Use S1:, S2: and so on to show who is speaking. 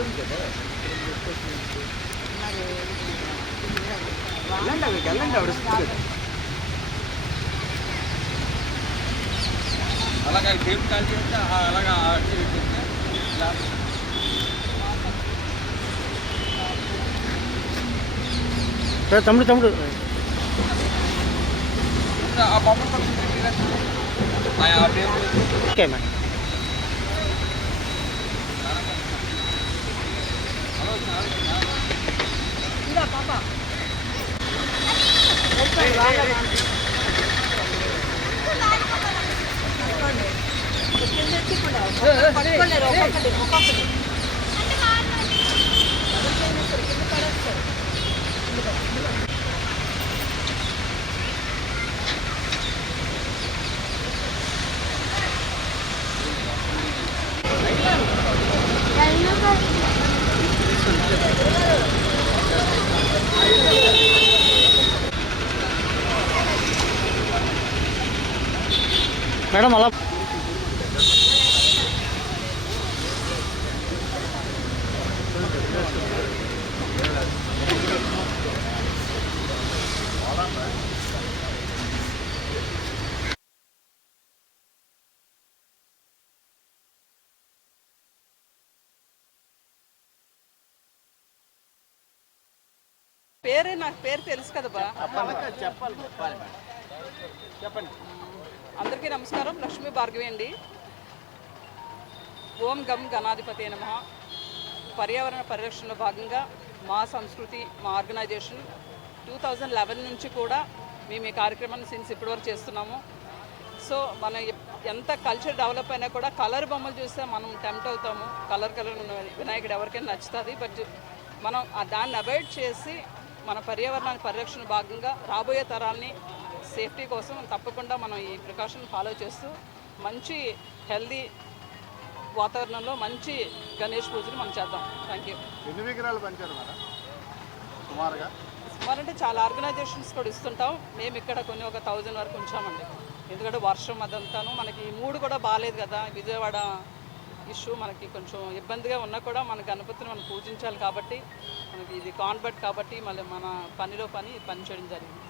S1: వస్తుంది కదా వెళ్ళండి అక్కడికి వెళ్ళండి ఆవిడ వస్తుంది కదా అలాగా టేబుల్ ఖాళీ చేస్తే ఆ- అలాగా యాక్టివేట్ తమ్ముడు తమ్ముడు ఆ ఓకే మేడం
S2: పడుకోలేరు వచ్చింది,
S3: అలా
S1: వచ్చిందా? మేడం
S4: పేరే నాకు పేరు తెలుసు కదా బా. చెప్పాలి చెప్పండి. అందరికీ నమస్కారం. లక్ష్మీ భార్గవి అండి. ఓం గం గణాధిపతి నమ. పర్యావరణ పరిరక్షణలో భాగంగా మా సంస్కృతి మా ఆర్గనైజేషన్ టూ థౌజండ్ లెవెన్ నుంచి కూడా మేము ఈ కార్యక్రమాన్ని సిన్స్ ఇప్పటివరకు చేస్తున్నాము. సో మన ఎంత కల్చర్ డెవలప్ అయినా కూడా కలర్ బొమ్మలు చూస్తే మనం టెంప్ట్ అవుతాము. కలర్ కలర్ ఉన్న వినాయకుడు ఎవరికైనా నచ్చుతుంది. బట్ మనం ఆ దాన్ని అవాయిడ్ చేసి మన పర్యావరణానికి పరిరక్షణ భాగంగా రాబోయే తరాల్ని సేఫ్టీ కోసం తప్పకుండా మనం ఈ ప్రికాషన్ ఫాలో చేస్తూ మంచి హెల్దీ వాతావరణంలో మంచి గణేష్ పూజలు మనం చేద్దాం. థ్యాంక్ యూ
S5: ఎన్ని విగ్రహాలు పంచారు మేడం? సుమారుగా?
S4: సుమారంటే చాలా ఆర్గనైజేషన్స్ కూడా ఇస్తుంటాం. మేము ఇక్కడ కొన్ని ఒక థౌజండ్ వరకు ఉంచామండి. ఎందుకంటే వర్షం అదంతాను మనకి ఈ మూడు కూడా బాగాలేదు కదా. విజయవాడ ఇష్యూ మనకి కొంచెం ఇబ్బందిగా ఉన్నా కూడా మన గణపతిని మనం పూజించాలి కాబట్టి మనకి ఇది కాన్వర్ట్ కాబట్టి మళ్ళీ మన పనిలో పని పని చేయడం జరిగింది